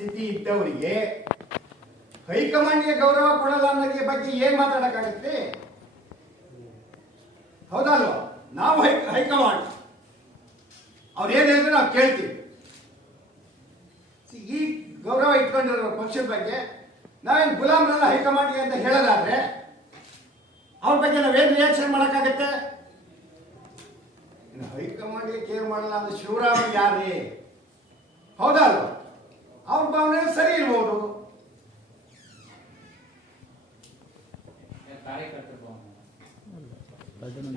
ಸ್ಥಿತಿ ಇದ್ದವರಿಗೆ ಹೈಕಮಾಂಡ್ಗೆ ಗೌರವ ಕೊಡಲ್ಲ ಅನ್ನೋದ್ರ ಬಗ್ಗೆ ಏನ್ ಮಾತಾಡಕ್ಕಾಗತ್ತೆ? ಹೌದಲ್ವ? ನಾವು ಹೈಕಮಾಂಡ್ ಅವ್ರು ಏನ್ ಹೇಳಿದ್ರೆ ನಾವು ಕೇಳ್ತೀವಿ. ಈ ಗೌರವ ಇಟ್ಕೊಂಡಿರೋ ಪಕ್ಷದ ಬಗ್ಗೆ ನಾವೇನು ಗುಲಾಮ್ರಲ್ಲ ಹೈಕಮಾಂಡ್ಗೆ ಅಂತ ಹೇಳೋದಾದ್ರೆ ಅವ್ರ ಬಗ್ಗೆ ನಾವೇನು ರಿಯಾಕ್ಷನ್ ಮಾಡಕ್ಕಾಗತ್ತೆ? ಹೈಕಮಾಂಡ್ಗೆ ಕೇರ್ ಮಾಡಲ್ಲ ಅಂದ್ರೆ ಶಿವರಾಮ ಯಾರೇ? ಹೌದಲ್ವ? ಅವ್ರ ಭಾವನೆ ಸರಿ ಇರ್ಬೋದು.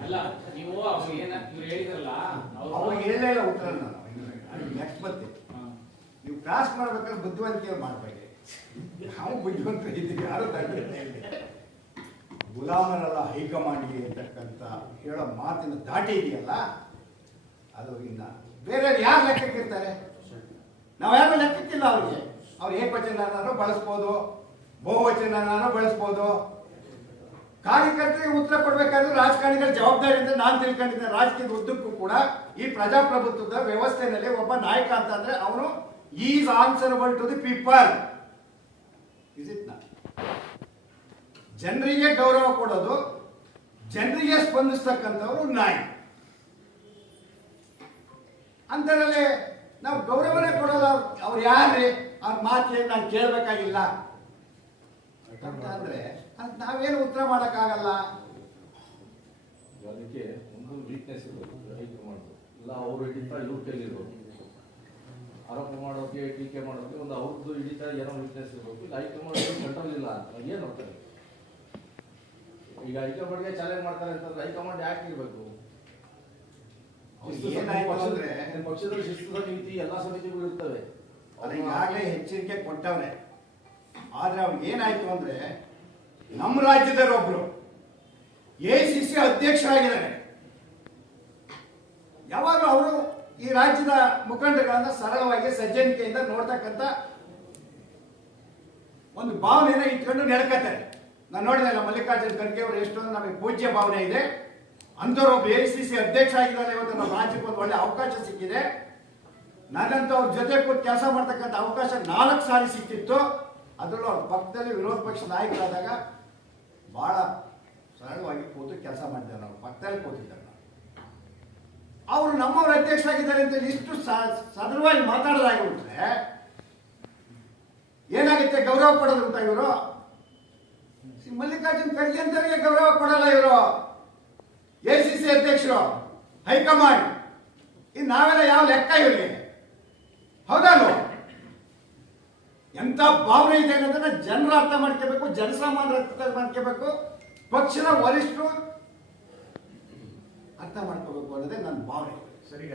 ಅಲ್ಲ ನೀವು ಹೇಳಿದ್ರಲ್ಲ ಅವ್ರಿಗೆ ಹೇಳಲೇ ಇಲ್ಲ ಉತ್ತರ. ನಾನು ನೆಕ್ಸ್ಟ್ ಮತ್ತೆ ನೀವು ಕ್ರಾಸ್ ಮಾಡ್ಬೇಕಾದ್ರೆ ಬುದ್ಧಿವಂತಿಕೆ ಮಾಡಬೇಡಿ. ನಾವು ಬುದ್ಧಿವಂತ ಇದ್ದೀವಿ, ಯಾರು ಗುಲಾಮರಲ್ಲ ಹೈಕಮಾಂಡ್ಗೆ ಅಂತಕ್ಕಂಥ ಹೇಳೋ ಮಾತಿನ ದಾಟಿ ಇದೆಯಲ್ಲ, ಅದು ಇನ್ನ ಬೇರೆ ಯಾರು ಲೆಕ್ಕಕ್ಕಿರ್ತಾರೆ? ನಾವು ಯಾರು ಲೆಕ್ಕಕ್ಕಿಲ್ಲ ಅವ್ರಿಗೆ. ಅವ್ರು ಏಕವಚನನಾರು ಬಳಸ್ಬೋದು, ಬಹುವಚನನಾರು ಬಳಸ್ಬೋದು. ಕಾರ್ಯಕರ್ತರಿಗೆ ಉತ್ತರ ಕೊಡ್ಬೇಕಾದ್ರೆ ರಾಜಕಾರಣಿಗಳ ಜವಾಬ್ದಾರಿ ಅಂತ ನಾನು ತಿಳ್ಕೊಂಡಿದ್ದೆ. ರಾಜಕೀಯದ ಉದ್ದಕ್ಕೂ ಕೂಡ ಈ ಪ್ರಜಾಪ್ರಭುತ್ವದ ವ್ಯವಸ್ಥೆಯಲ್ಲಿ ಒಬ್ಬ ನಾಯಕ ಅಂತಂದ್ರೆ ಅವನು is answerable to the people. Is it not? ಜನರಿಗೆ ಗೌರವ ಕೊಡೋದು, ಜನರಿಗೆ ಸ್ಪಂದಿಸ್ತಕ್ಕಂಥವ್ರು ನಾಯಕ. ಅಂತರಲ್ಲಿ ನಾವು ಗೌರವನೇ ಕೊಡೋದು ಅವ್ರು ಯಾರೇ? ಅವ್ರ ಮಾತೇನು ನಾನು ಕೇಳಬೇಕಾಗಿಲ್ಲ ಅಂತ ಅಂದ್ರೆ ನಾವೇನು ಉತ್ತರ ಮಾಡೋಕ್ಕಾಗಲ್ಲ. ಅದಕ್ಕೆ ಒಂದು ವೀಕ್ನೆಸ್ ಇರಬೇಕು ಹೈಕಮಾಂಡ್. ಇಲ್ಲ ಅವರು ಹಿಡಿತಾ ಇವ್ರ ಕೈಲಿರೋದು ಆರೋಪ ಮಾಡೋಕೆ ಟೀಕೆ ಮಾಡೋಕೆ ಒಂದು ಅವ್ರದ್ದು ಹಿಡಿತಾ ಏನೋ ವೀಕ್ನೆಸ್ ಇರಬೇಕು. ಇಲ್ಲ ಹೈಕಮಾಂಡ್ ಕಂಟ್ರೋಲ್ ಇಲ್ಲ ಅಂತ ಏನು ನೋಡ್ತಾರೆ? ಈಗ ಹೈಕಮಾಂಡ್ಗೆ ಚಾಲೆಂಜ್ ಮಾಡ್ತಾರೆ ಅಂತಂದ್ರೆ ಹೈಕಮಾಂಡ್ ಯಾಕೆ ಇರಬೇಕು? ಪಕ್ಷದಲ್ಲಿ ಶಿಸ್ತುದ ನೀತಿ ಎಲ್ಲಾ ಸಮಿತಿಗಳು ಇರ್ತವೆ. ಈಗಾಗಲೇ ಎಚ್ಚರಿಕೆ ಕೊಟ್ಟವ್ರೆ. ಆದ್ರೆ ಅವ್ರಿಗೆ ಏನಾಯ್ತು ಅಂದ್ರೆ ನಮ್ಮ ರಾಜ್ಯದವರೊಬ್ರು ACC ಅಧ್ಯಕ್ಷರಾಗಿದ್ದಾರೆ. ಯಾವಾಗಲೂ ಅವರು ಈ ರಾಜ್ಯದ ಮುಖಂಡಗಳನ್ನ ಸರಳವಾಗಿ ಸಜ್ಜನಿಕೆಯಿಂದ ನೋಡ್ತಕ್ಕಂಥ ಒಂದು ಭಾವನೆಯನ್ನ ಇಟ್ಕೊಂಡು ನಡ್ಕತಾರೆ. ನಾನು ನೋಡಿದೆ ಮಲ್ಲಿಕಾರ್ಜುನ್ ಖರ್ಗೆ ಅವರು ಎಷ್ಟೊಂದು ನಮಗೆ ಪೂಜ್ಯ ಭಾವನೆ ಇದೆ. ಅಂಥವ್ರೊಬ್ಬ ACC ಅಧ್ಯಕ್ಷ ಆಗಿದ್ದಾರೆ. ಇವತ್ತು ನಮ್ಮ ರಾಜ್ಯಕ್ಕೆ ಒಂದು ಒಳ್ಳೆ ಅವಕಾಶ ಸಿಕ್ಕಿದೆ. ನಾನಂತೂ ಅವ್ರ ಜೊತೆ ಕೂತು ಕೆಲಸ ಮಾಡ್ತಕ್ಕಂಥ ಅವಕಾಶ 4 ಸಾರಿ ಸಿಕ್ಕಿತ್ತು. ಅದರಲ್ಲೂ ಅವ್ರ ಪಕ್ಕದಲ್ಲಿ ವಿರೋಧ ಪಕ್ಷ ನಾಯಕರಾದಾಗ ಬಹಳ ಸರಳವಾಗಿ ಕೂತು ಕೆಲಸ ಮಾಡಿದ್ದಾರೆ. ನಾವು ಪಕ್ಕದಲ್ಲಿ ಕೂತಿದ್ದಾರೆ. ಅವರು ನಮ್ಮವ್ರ ಅಧ್ಯಕ್ಷರಾಗಿದ್ದಾರೆ ಅಂತ ಇಷ್ಟು ಸದೃಢವಾಗಿ ಮಾತಾಡೋದಾಗಿಬಿಟ್ರೆ ಏನಾಗುತ್ತೆ? ಗೌರವ ಕೊಡೋದು ಅಂತ ಇವರು ಮಲ್ಲಿಕಾರ್ಜುನ್ ಖರ್ಗೆ ಅಂತವರಿಗೆ ಗೌರವ ಕೊಡಲ್ಲ. ಇವರು ACC ಅಧ್ಯಕ್ಷರು, ಹೈಕಮಾಂಡ್. ಇದು ನಾವೆಲ್ಲ ಯಾವ ಲೆಕ್ಕ ಇವರಿಗೆ? ಹೌದಲ್ವ? ಎಂತ ಭಾವನೆ ಇದೆ ಅನ್ನೋದನ್ನ ಜನರು ಅರ್ಥ ಮಾಡ್ಕೋಬೇಕು, ಜನಸಾಮಾನ್ಯರು ಅರ್ಥ ಮಾಡ್ಕೋಬೇಕು, ಪಕ್ಷದ ವರಿಷ್ಠರು ಅರ್ಥ ಮಾಡ್ಕೋಬೇಕು ಅನ್ನೋದೇ ನನ್ನ ಭಾವನೆ. ಸರಿಗ